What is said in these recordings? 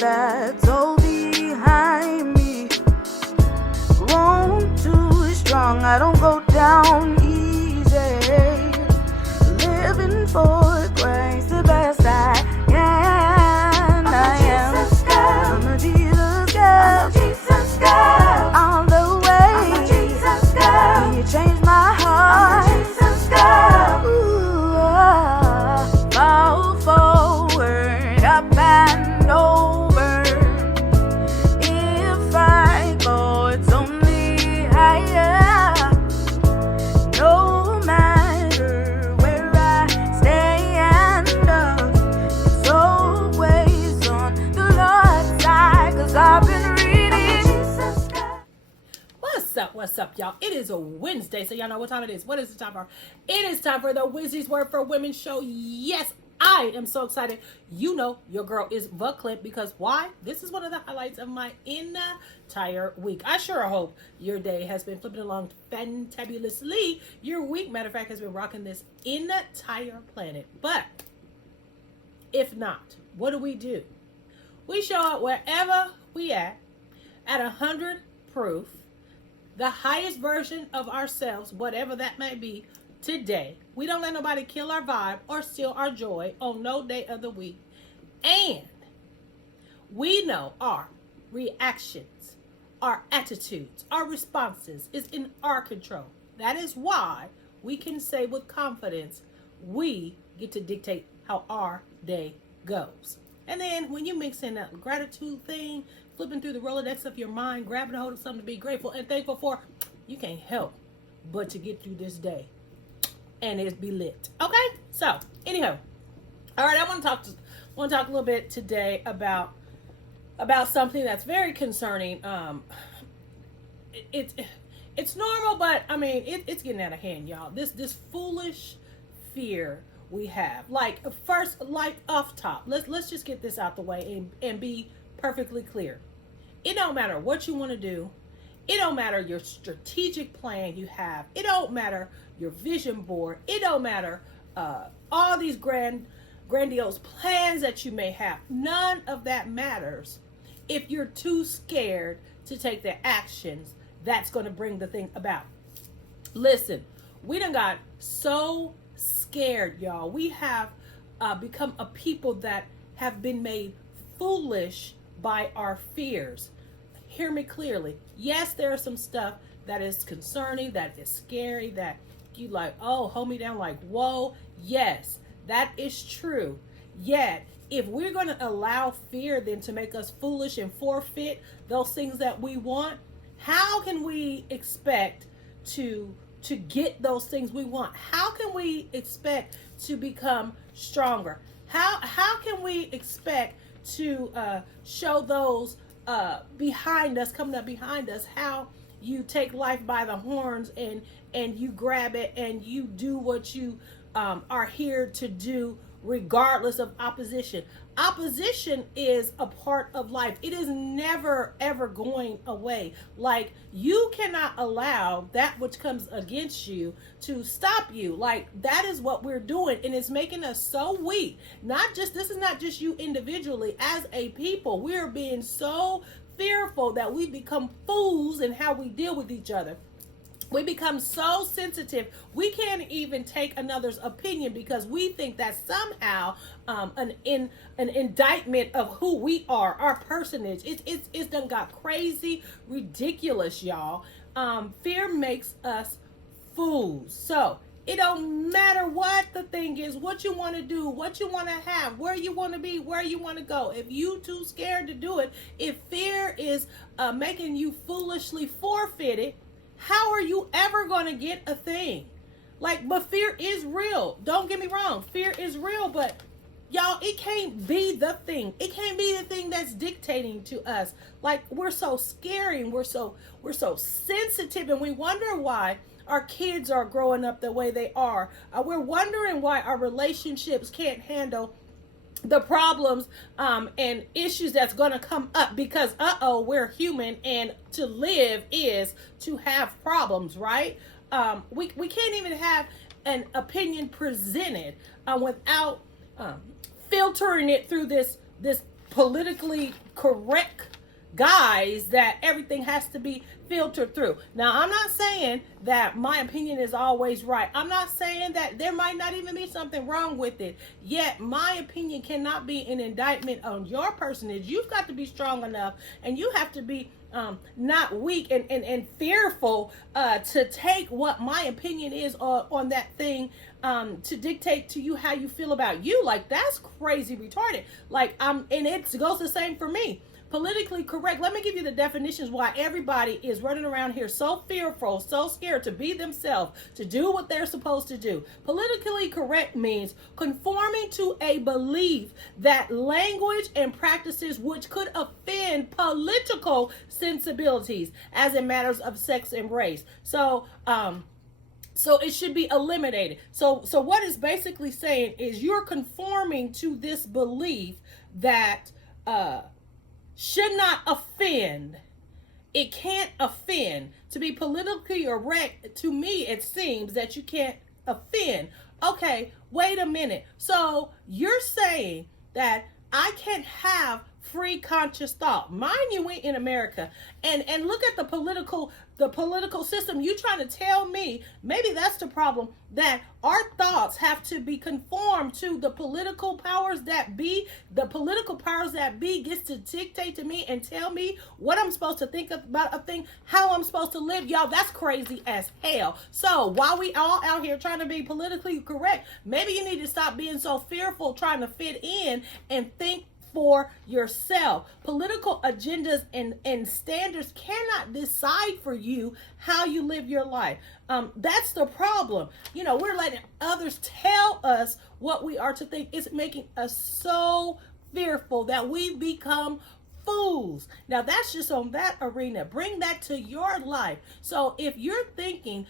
that's all behind me. Won't too strong, I don't go down easy. Living for Christ, the best I can. I'm a Jesus girl. All the way. I'm a Jesus girl. You changed my heart. I'm a Jesus girl. Ooh, fall forward, up and over. If I go, it's only higher. No matter where I stand up, it's always on the Lord's side, 'cause I've been reading. What's up, y'all? It is a Wednesday, so y'all know what time it is. What is the time for? It is time for the Wednesday's Word for Women show. Yes, I am so excited. You know your girl is the clip, because why? This is one of the highlights of my entire week. I sure hope your day has been flipping along fantabulously. Your week, matter of fact, has been rocking this entire planet. But if not, what do? We show up wherever we at 100 proof, the highest version of ourselves, whatever that may be, today. We don't let nobody kill our vibe or steal our joy on no day of the week. And we know our reactions, our attitudes, our responses is in our control. That is why we can say with confidence, we get to dictate how our day goes. And then when you mix in that gratitude thing, flipping through the Rolodex of your mind, grabbing a hold of something to be grateful and thankful for, you can't help but to get through this day and it be lit. Okay? So, anyhow, all right, I want to talk a little bit today about something that's very concerning. It's normal, but I mean, it's getting out of hand, y'all. This foolish fear we have. Like, first, like off top, let's just get this out the way and be perfectly clear. It don't matter what you want to do. It don't matter your strategic plan you have. It don't matter your vision board. It don't matter all these grandiose plans that you may have. None of that matters if you're too scared to take the actions that's going to bring the thing about. Listen, we done got so scared, y'all. We have become a people that have been made foolish by our fears. Hear me clearly. Yes, there is some stuff that is concerning, that is scary, that you like, oh, hold me down, like, whoa. Yes, that is true. Yet, if we're going to allow fear then to make us foolish and forfeit those things that we want, how can we expect to get those things we want? How can we expect to become stronger? How can we expect to show those behind us, coming up behind us, how you take life by the horns and you grab it and you do what you are here to do, regardless of opposition. Opposition is a part of life. It is never ever going away. Like, you cannot allow that which comes against you to stop you. Like, that is what we're doing, and it's making us so weak. This is not just you individually. As a people, we're being so fearful that we become fools in how we deal with each other. We become so sensitive, we can't even take another's opinion because we think that somehow an indictment of who we are, our personage. It's done got crazy, ridiculous, y'all. Fear makes us fools. So it don't matter what the thing is, what you want to do, what you want to have, where you want to be, where you want to go. If you too scared to do it, if fear is making you foolishly forfeit it, how are you ever going to get a thing? Like, but fear is real. Don't get me wrong. Fear is real, but y'all, it can't be the thing. It can't be the thing that's dictating to us. Like, we're so scary and we're so sensitive, and we wonder why our kids are growing up the way they are. We're wondering why our relationships can't handle the problems and issues that's going to come up, because we're human, and to live is to have problems, right? We can't even have an opinion presented without filtering it through this politically correct guys that everything has to be filtered through. Now, I'm not saying that my opinion is always right. I'm not saying that there might not even be something wrong with it. Yet, my opinion cannot be an indictment on your personage. You've got to be strong enough, and you have to be not weak and fearful to take what my opinion is on that thing to dictate to you how you feel about you. Like, that's crazy retarded. Like, and it goes the same for me. Politically correct. Let me give you the definitions why everybody is running around here so fearful, so scared to be themselves, to do what they're supposed to do. Politically correct means conforming to a belief that language and practices which could offend political sensibilities as in matters of sex and race. So it should be eliminated. So what it's basically saying is you're conforming to this belief that should not offend. It can't offend. To be politically correct, to me, it seems that you can't offend. Okay, wait a minute. So you're saying that I can't have free conscious thought. Mind you, we in America, and look at the political system. You trying to tell me, maybe that's the problem, that our thoughts have to be conformed to the political powers that be. The political powers that be gets to dictate to me and tell me what I'm supposed to think about a thing, how I'm supposed to live. Y'all, that's crazy as hell. So while we all out here trying to be politically correct, maybe you need to stop being so fearful trying to fit in and think for yourself. Political agendas and standards cannot decide for you how you live your life. That's the problem. You know, we're letting others tell us what we are to think. It's making us so fearful that we become fools. Now, that's just on that arena. Bring that to your life. So if you're thinking,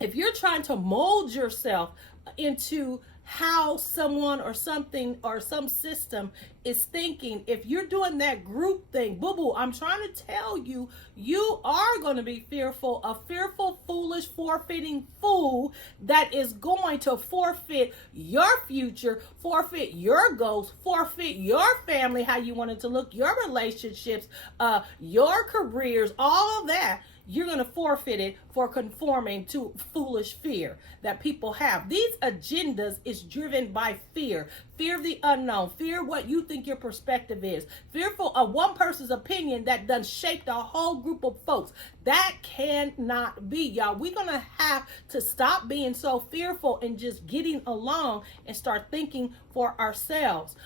if you're trying to mold yourself into how someone or something or some system is thinking, if you're doing that group thing, boo-boo, I'm trying to tell you, you are going to be fearful, a fearful, foolish, forfeiting fool that is going to forfeit your future, forfeit your goals, forfeit your family, how you want it to look, your relationships, your careers, all of that. You're going to forfeit it for conforming to foolish fear that people have. These agendas is driven by fear. Fear of the unknown. Fear what you think your perspective is. Fearful of one person's opinion that done shaped a whole group of folks. That cannot be, y'all. We're going to have to stop being so fearful and just getting along and start thinking for ourselves.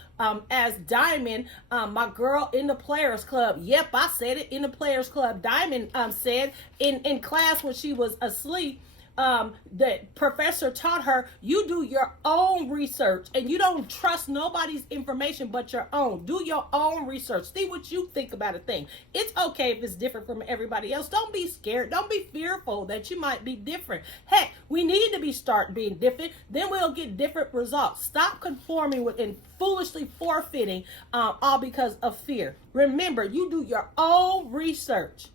As Diamond, my girl in the Players Club, yep, I said it, in the Players Club, Diamond said in class when she was asleep, the professor taught her, you do your own research and you don't trust nobody's information but your own. Do your own research. See what you think about a thing. It's okay if it's different from everybody else. Don't be scared. Don't be fearful that you might be different. Heck, we need to start being different. Then we'll get different results. Stop conforming with and foolishly forfeiting all because of fear. Remember, you do your own research.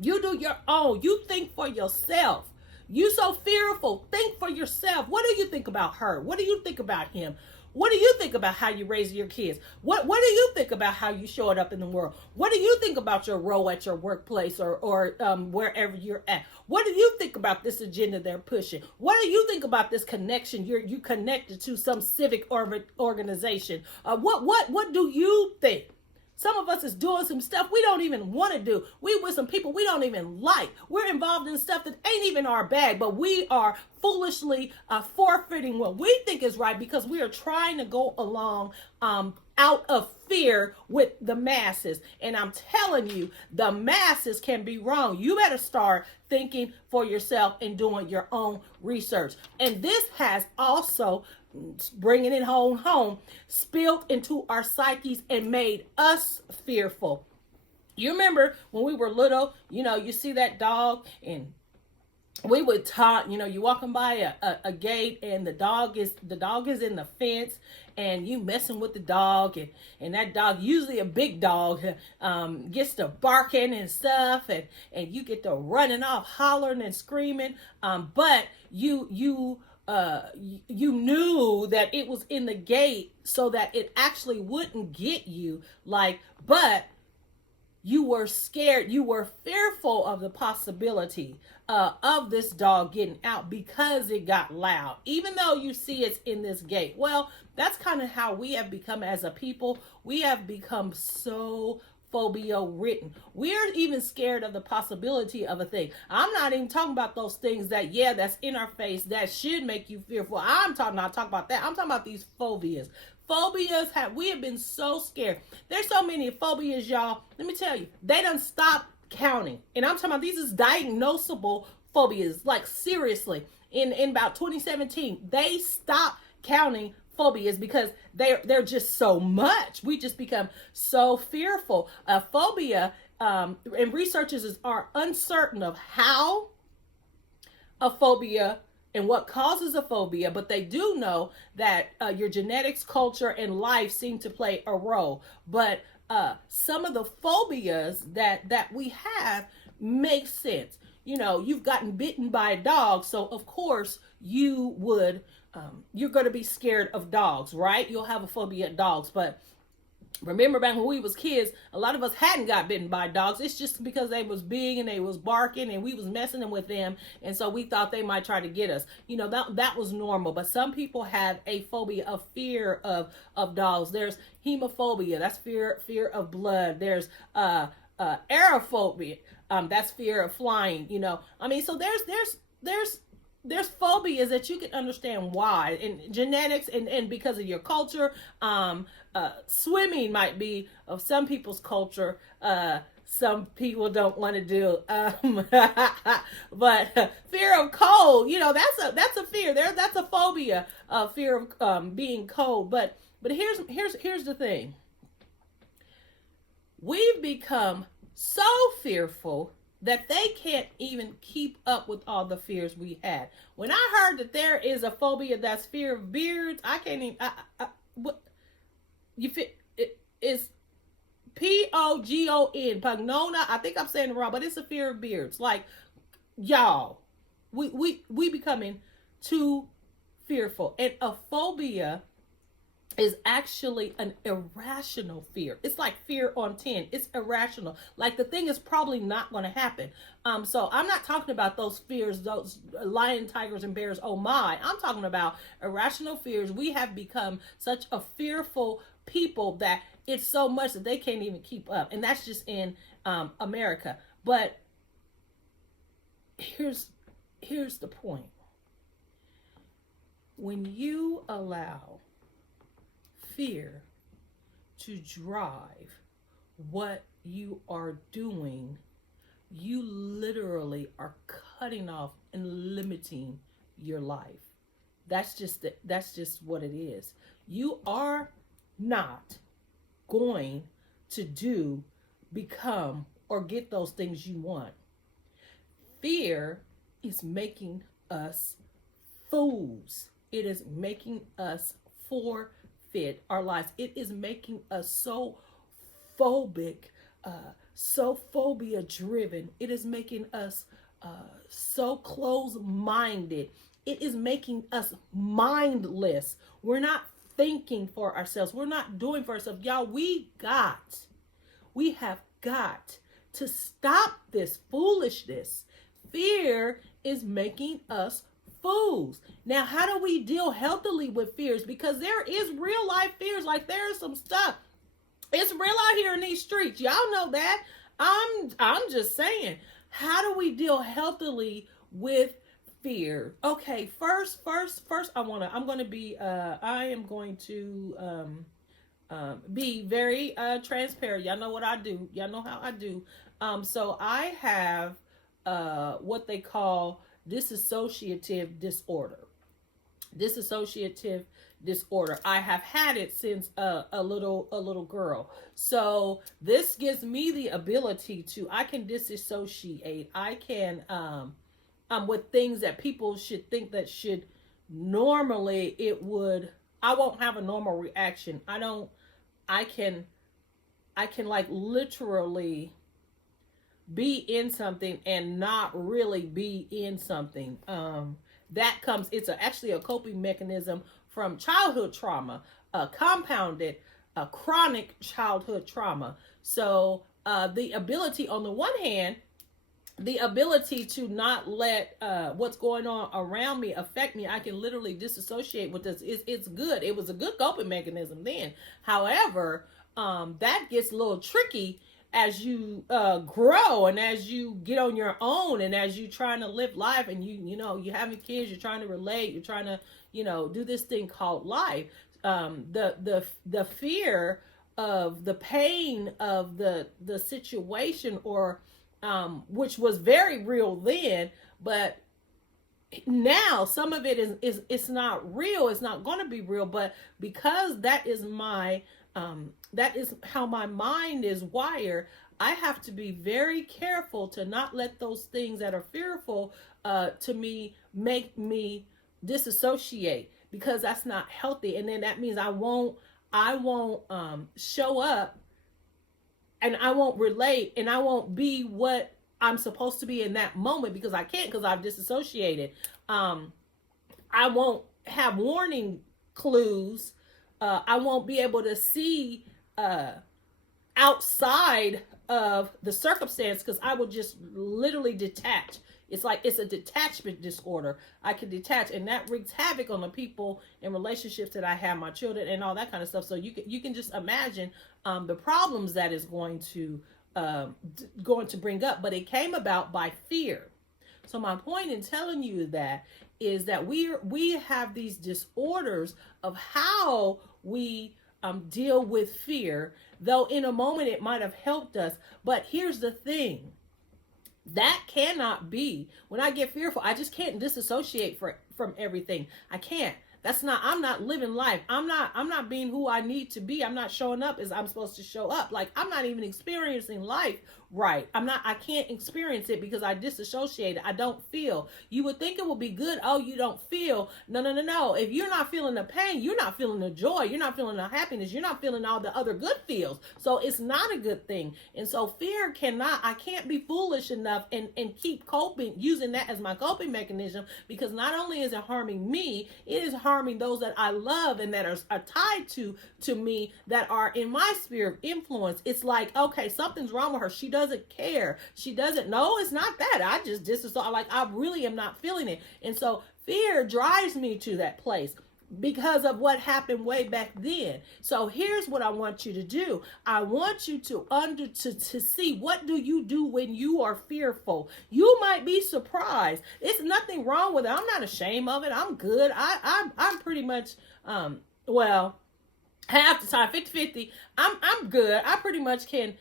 You do your own. You think for yourself. You so fearful. Think for yourself. What do you think about her? What do you think about him? What do you think about how you raise your kids? What do you think about how you show it up in the world? What do you think about your role at your workplace or wherever you're at? What do you think about this agenda they're pushing? What do you think about this connection you connected to some civic organization? What do you think? Some of us is doing some stuff we don't even want to do. We with some people we don't even like. We're involved in stuff that ain't even our bag, but we are foolishly forfeiting what we think is right because we are trying to go along out of fear with the masses. And I'm telling you, the masses can be wrong. You better start thinking for yourself and doing your own research. And this has also, bringing it home, spilled into our psyches and made us fearful. You remember when we were little, you see that dog and we would talk, you walking by a gate and the dog is in the fence and you messing with the dog and that dog, usually a big dog, gets to barking and stuff and you get to running off, hollering and screaming. But you you knew that it was in the gate so that it actually wouldn't get you, like, but you were scared, you were fearful of the possibility of this dog getting out because it got loud, even though you see it's in this gate. Well, that's kind of how we have become as a people. We have become so phobia ridden. We're even scared of the possibility of a thing. I'm not even talking about those things that, yeah, that's in our face that should make you fearful. I'm not talking about that. I'm talking about these phobias. We have been so scared. There's so many phobias, y'all. Let me tell you, they done stop counting. And I'm talking about these is diagnosable phobias. Like, seriously, in about 2017, they stopped counting phobias because they're just so much. We just become so fearful. Phobia, and researchers are uncertain of how a phobia and what causes a phobia, but they do know that your genetics, culture, and life seem to play a role. But some of the phobias that we have make sense. You know, you've gotten bitten by a dog, so of course you would, you're going to be scared of dogs, right? You'll have a phobia of dogs. But remember back when we was kids, a lot of us hadn't got bitten by dogs. It's just because they was big and they was barking and we was messing with them, and so we thought they might try to get us. You know, that was normal. But some people have a phobia, of fear of dogs. There's hemophobia, that's fear of blood. There's aerophobia, that's fear of flying. You know, I mean, so there's phobias that you can understand why, and genetics, and because of your culture. Swimming might be of some people's culture. Some people don't want to do, but fear of cold, you know, that's a fear. That's a phobia, fear of being cold. But here's the thing. We've become so fearful that they can't even keep up with all the fears we had. When I heard that there is a phobia that's fear of beards, I can't even. What you fit? It is POGON, Pugnona. I think I'm saying it wrong, but it's a fear of beards. Like, y'all, we becoming too fearful, and a phobia is actually an irrational fear. It's like fear on 10. It's irrational. Like, the thing is probably not going to happen. So I'm not talking about those fears, those lion, tigers, and bears. Oh my! I'm talking about irrational fears. We have become such a fearful people that it's so much that they can't even keep up, and that's just in America. But here's the point. When you allow fear to drive what you are doing, you literally are cutting off and limiting your life. That's just what it is. You are not going to become, or get those things you want. Fear is making us fools. It is making us forfeit our lives. It is making us so phobic, so phobia driven. It is making us so close-minded. It is making us mindless. We're not thinking for ourselves. We're not doing for ourselves. Y'all, we have got to stop this foolishness. Fear is making us fools. Now, how do we deal healthily with fears? Because there is real life fears. Like, there is some stuff. It's real out here in these streets. Y'all know that. I'm just saying, how do we deal healthily with fear? Okay, first I am going to be very transparent. Y'all know what I do. Y'all know how I do. So I have what they call dissociative disorder. Dissociative disorder. I have had it since a little girl. So this gives me the ability I can disassociate. I can with things that people should think that should normally I won't have a normal reaction. I can like literally be in something and not really be in something. that comes, actually a coping mechanism from childhood trauma, compounded chronic childhood trauma. So the ability, on the one hand, the ability to not let what's going on around me affect me. I can literally disassociate with this. It's good. It was a good coping mechanism then. However, that gets a little tricky as you grow and as you get on your own and as you trying to live life, and you having kids, you're trying to relate, you're trying to do this thing called life. The fear of the pain of the situation, or which was very real then, but now some of it is it's not real. It's not going to be real, but because that is how my mind is wired, I have to be very careful to not let those things that are fearful to me make me disassociate, because that's not healthy. And then that means I won't show up, and I won't relate, and I won't be what I'm supposed to be in that moment, because I can't, because I've disassociated. I won't have warning clues. I won't be able to see outside of the circumstance, because I will just literally detach. It's like it's a detachment disorder. I can detach, and that wreaks havoc on the people and relationships that I have, my children, and all that kind of stuff. So you can just imagine the problems that is going to bring up. But it came about by fear. So my point in telling you that is that we have these disorders of how we deal with fear. Though in a moment it might have helped us, but here's the thing. That cannot be. When I get fearful, I just can't disassociate from everything. I can't. I'm not living life. I'm not being who I need to be. I'm not showing up as I'm supposed to show up. Like, I'm not even experiencing life right. I can't experience it because I disassociated. I don't feel. You would think it would be good. Oh, you don't feel. No. If you're not feeling the pain, you're not feeling the joy. You're not feeling the happiness. You're not feeling all the other good feels. So it's not a good thing. And so fear I can't be foolish enough and keep coping, using that as my coping mechanism, because not only is it harming me, it is harming those that I love and that are tied to me, that are in my sphere of influence. It's like, okay, something's wrong with her. She doesn't care. She doesn't know. It's not that. I just disassociate. Like, I really am not feeling it. And so fear drives me to that place because of what happened way back then. So here's what I want you to do. I want you to see, what do you do when you are fearful? You might be surprised. It's nothing wrong with it. I'm not ashamed of it. I'm good. I'm pretty much half the time, 50-50. I'm good. I pretty much can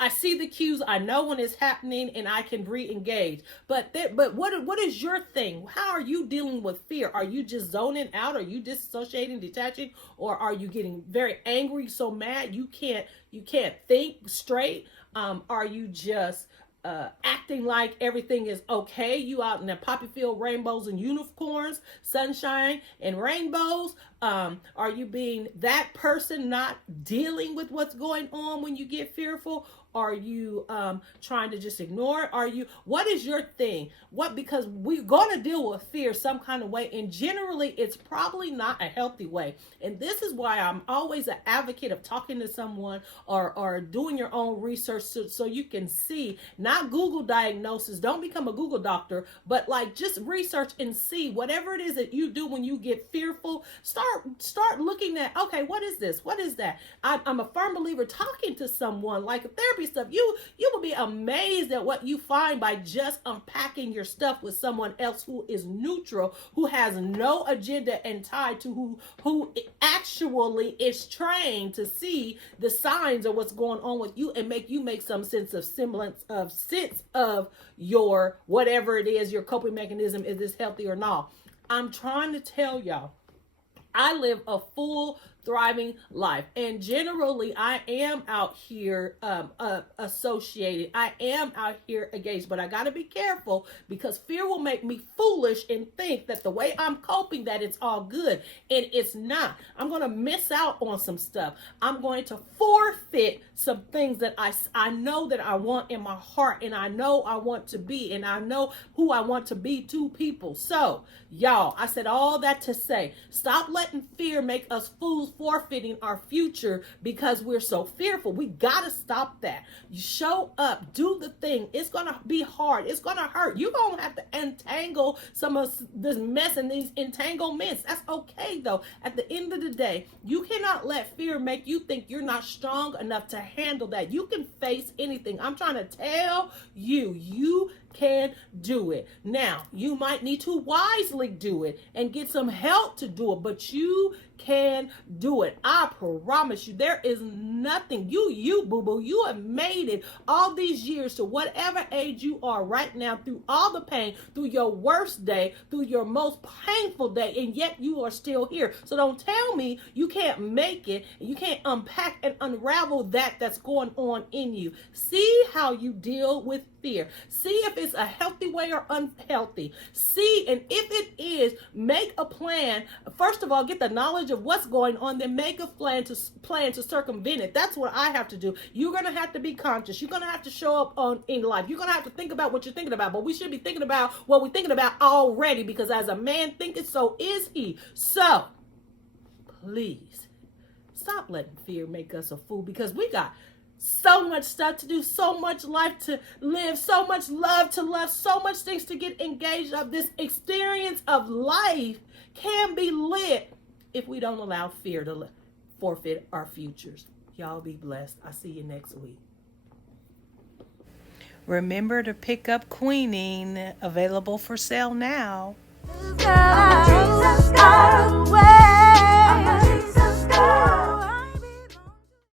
I see the cues. I know when it's happening, and I can re-engage. But what is your thing? How are you dealing with fear? Are you just zoning out? Are you disassociating, detaching, or are you getting very angry, so mad you can't think straight? Are you just acting like everything is okay? You out in the poppy field, rainbows and unicorns, sunshine and rainbows? Are you being that person, not dealing with what's going on when you get fearful? Are you trying to just ignore it? What is your thing? Because we're going to deal with fear some kind of way, and generally it's probably not a healthy way. And this is why I'm always an advocate of talking to someone or doing your own research so you can see, not Google diagnosis. Don't become a Google doctor, but like just research and see whatever it is that you do when you get fearful. Start looking at, okay, what is this? What is that? I'm a firm believer talking to someone, like a therapy stuff. You will be amazed at what you find by just unpacking your stuff with someone else who is neutral, who has no agenda, and tied to who actually is trained to see the signs of what's going on with you and make some sense of your whatever it is, your coping mechanism. Is this healthy or not? I'm trying to tell y'all, I live a full thriving life. And generally, I am out here associated. I am out here engaged, but I got to be careful because fear will make me foolish and think that the way I'm coping, that it's all good. And it's not. I'm going to miss out on some stuff. I'm going to forfeit some things that I know that I want in my heart, and I know I want to be, and I know who I want to be to people. So, y'all, I said all that to say, stop letting fear make us fools, forfeiting our future because we're so fearful. We got to stop that. You show up, do the thing. It's going to be hard. It's going to hurt. You're going to have to untangle some of this mess and these entanglements. That's okay, though. At the end of the day, you cannot let fear make you think you're not strong enough to handle that. You can face anything. I'm trying to tell you, you can do it. Now, you might need to wisely do it and get some help to do it, but you can do it. I promise you, there is nothing. You boo-boo, you have made it all these years to whatever age you are right now, through all the pain, through your worst day, through your most painful day, and yet you are still here. So don't tell me you can't make it, you can't unpack and unravel that's going on in you. See how you deal with fear. See if it's a healthy way or unhealthy. See, and if it is, make a plan. First of all, get the knowledge of what's going on, then make a plan to circumvent it. That's what I have to do. You're going to have to be conscious. You're going to have to show up in life. You're going to have to think about what you're thinking about, but we should be thinking about what we're thinking about already, because as a man thinketh, so is he. So, please, stop letting fear make us a fool, because we got so much stuff to do, so much life to live, so much love to love, so much things to get engaged of. This experience of life can be lit if we don't allow fear to forfeit our futures. Y'all be blessed. I'll see you next week. Remember to pick up Queening, available for sale now. Jesus got away.